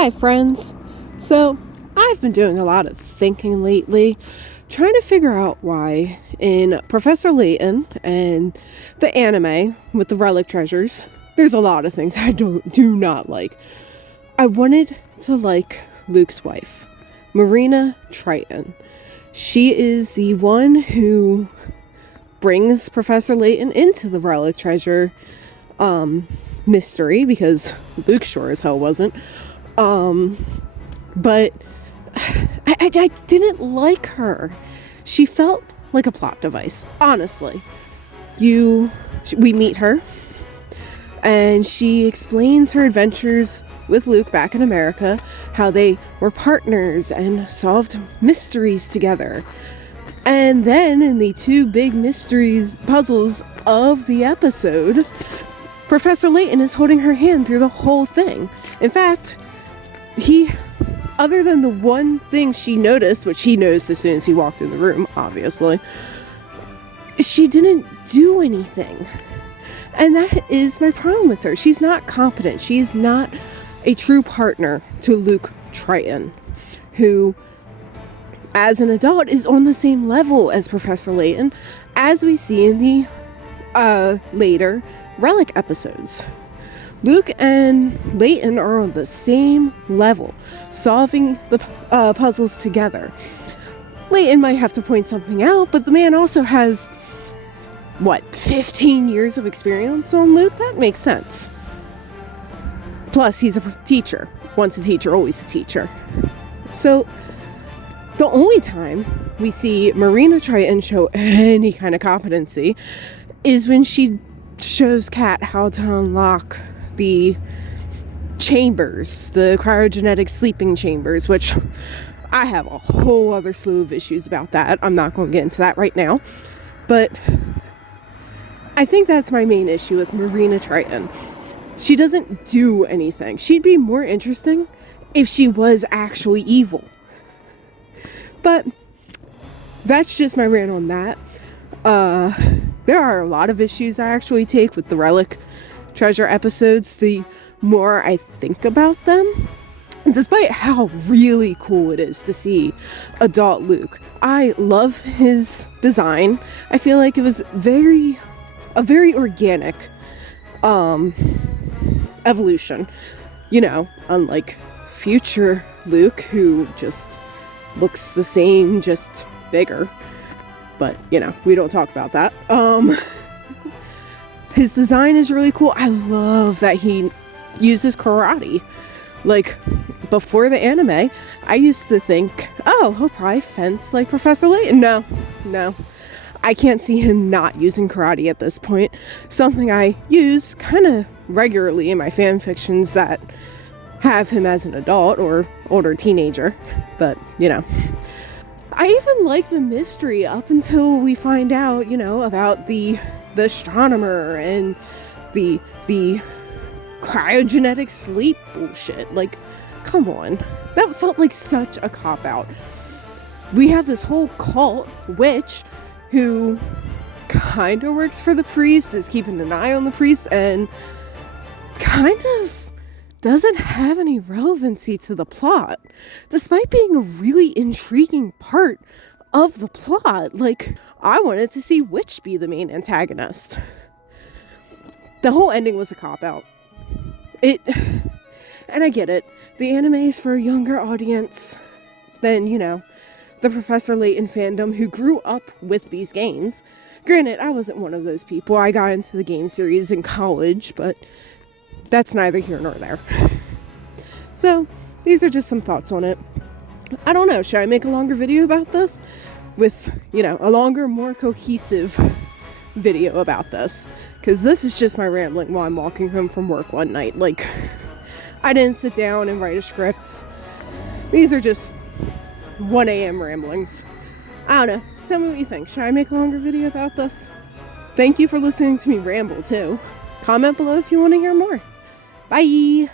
Hi friends! So, I've been doing a lot of thinking lately, trying to figure out why in Professor Layton and the anime with the Relic treasures, there's a lot of things I do not like. I wanted to like Luke's wife, Marina Triton. She is the one who brings Professor Layton into the Relic treasure mystery, because Luke sure as hell wasn't. But I didn't like her. She felt like a plot device, honestly. We meet her, and she explains her adventures with Luke back in America, how they were partners and solved mysteries together. And then in the two big puzzles of the episode, Professor Layton is holding her hand through the whole thing. In fact, other than the one thing she noticed, which he noticed as soon as he walked in the room, obviously, she didn't do anything. And that is my problem with her. She's not competent. She's not a true partner to Luke Triton, who, as an adult, is on the same level as Professor Layton, as we see in the later Relic episodes. Luke and Layton are on the same level, solving the puzzles together. Layton might have to point something out, but the man also has, 15 years of experience on Luke? That makes sense. Plus, he's a teacher. Once a teacher, always a teacher. So, the only time we see Marina Triton show any kind of competency is when she shows Kat how to unlock the chambers, the cryogenetic sleeping chambers, which I have a whole other slew of issues about that. I'm not going to get into that right now. But I think that's my main issue with Marina Triton. She doesn't do anything. She'd be more interesting if she was actually evil. But that's just my rant on that. There are a lot of issues I actually take with the Relic treasure episodes the more I think about them. Despite how really cool it is to see adult Luke. I love his design. I feel like it was a very organic evolution. Unlike future Luke, who just looks the same, just bigger. But, we don't talk about that. His design is really cool. I love that he uses karate. Before the anime, I used to think, he'll probably fence like Professor Layton. No. I can't see him not using karate at this point. Something I use kind of regularly in my fan fictions that have him as an adult or older teenager. But, I even like the mystery up until we find out, about the astronomer and the cryogenetic sleep bullshit. Come on. That felt like such a cop-out. We have this whole cult witch who kind of works for the priest, is keeping an eye on the priest, and kind of doesn't have any relevancy to the plot, despite being a really intriguing part of the plot. I wanted to see Witch be the main antagonist. The whole ending was a cop-out. And I get it. The anime is for a younger audience than, the Professor Layton fandom who grew up with these games. Granted, I wasn't one of those people. I got into the game series in college, but that's neither here nor there. So, these are just some thoughts on it. I don't know, should I make a longer video about this? With, a longer, more cohesive video about this. Because this is just my rambling while I'm walking home from work one night. I didn't sit down and write a script. These are just 1 a.m. ramblings. I don't know. Tell me what you think. Should I make a longer video about this? Thank you for listening to me ramble, too. Comment below if you want to hear more. Bye!